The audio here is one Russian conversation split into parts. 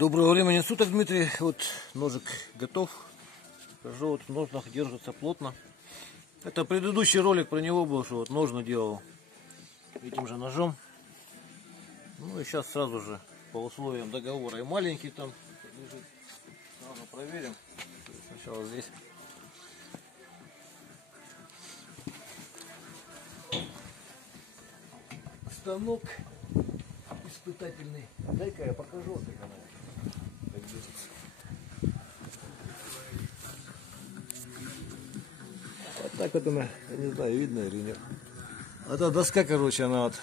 Доброго времени суток, Дмитрий. Вот ножик готов. Скажу, вот в ножнах держится плотно. Это предыдущий ролик про него был, что вот ножны делал этим же ножом. Ну и сейчас сразу же по условиям договора. И маленький там лежит. Сразу проверим. Сначала здесь. Станок испытательный. Дай-ка я покажу, как она как держится. Вот так вот она, я не знаю, видно или нет. Эта доска, короче, она вот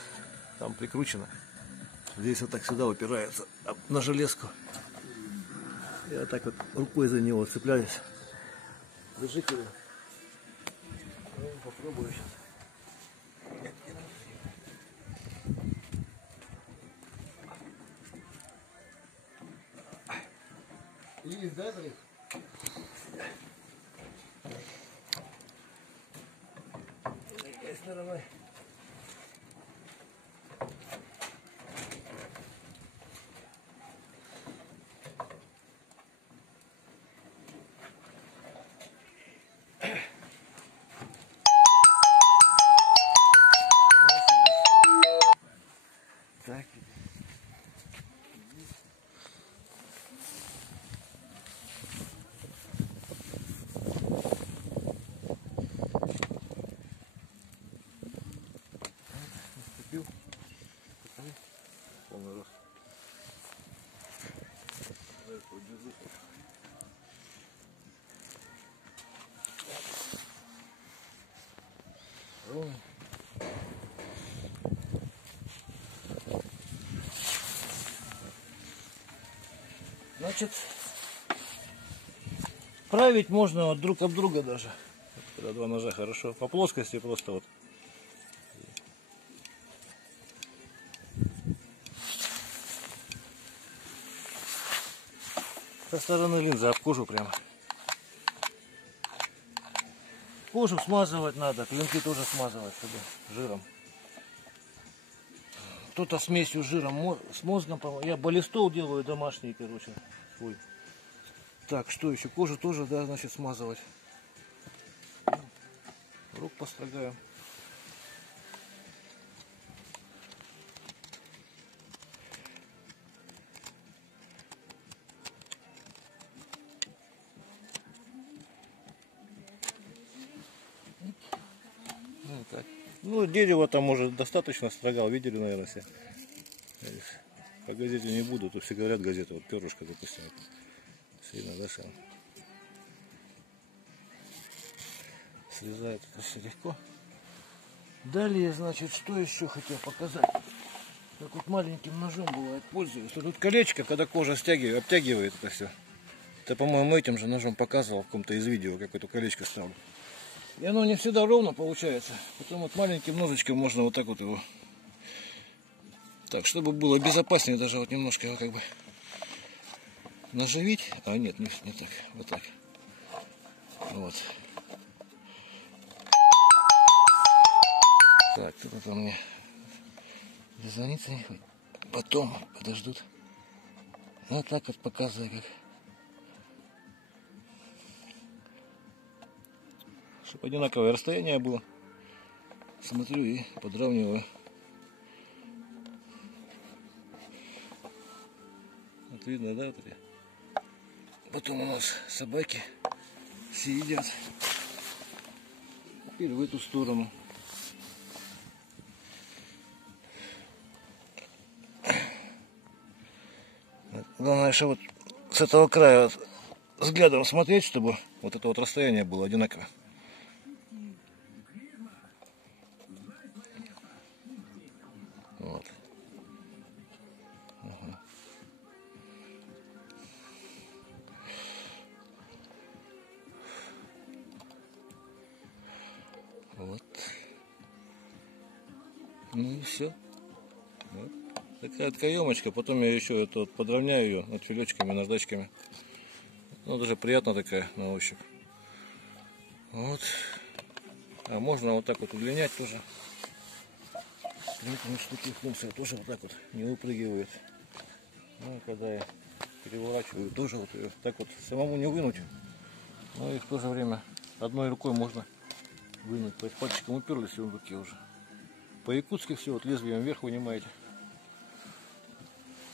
там прикручена. Здесь вот так сюда упирается на железку. Я вот так вот рукой за него цепляюсь. Держи-ка его. Попробую сейчас. Есть, да, Тарик? Какая сторона? Так. Наступил. Полный рост. Значит, править можно вот друг об друга даже. Когда два ножа хорошо. По плоскости просто вот. Со стороны линзы об кожу прямо. Кожу смазывать надо, клинки тоже смазывать, чтобы жиром. Кто-то смесью жиром с мозгом. Я баллистол делаю домашний, короче, свой. Так, что еще? Кожу тоже, да, значит, смазывать. Рук построгаем. Ну, так. Ну, дерево там уже достаточно строгал, видели, наверное, все. По газете не буду, тут все говорят газета, вот перышко, допустим. Сильно, да, сам. Срезает это все легко. Далее, значит, что еще хотел показать. Как вот маленьким ножом бывает пользуюсь. Тут колечко, когда кожа стягивает, обтягивает это все. Это, по-моему, этим же ножом показывал в каком-то из видео, как это колечко ставлю. И оно не всегда ровно получается. Потом вот маленьким ножичком можно вот так вот его. Так, чтобы было безопаснее, даже вот немножко его как бы наживить. А нет, не так. Вот так. Вот. Так, тут это у меня дозвониться не хоть. Потом подождут. Вот так вот показываю, как. Чтобы одинаковое расстояние было. Смотрю и подравниваю. Вот видно, да? Потом у нас собаки все едят. Теперь в эту сторону. Главное, что вот с этого края вот взглядом смотреть, чтобы вот это вот расстояние было одинаково. Вот. Ага. Вот. Ну и все. Вот. Такая вот каемочка, потом я еще это вот подровняю ее над филечками, наждачками. Ну, даже приятно такая на ощупь. Вот. А можно вот так вот удлинять тоже. Поэтому штуки функция тоже вот так вот не выпрыгивает. Ну, когда я переворачиваю тоже вот ее. Так вот самому не вынуть, но и в то же время одной рукой можно вынуть. То есть пальчиком уперлись и в руке уже. По-якутски все, вот лезвием вверх вынимаете.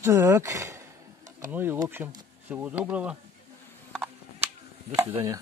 Так, ну и в общем, всего доброго. До свидания.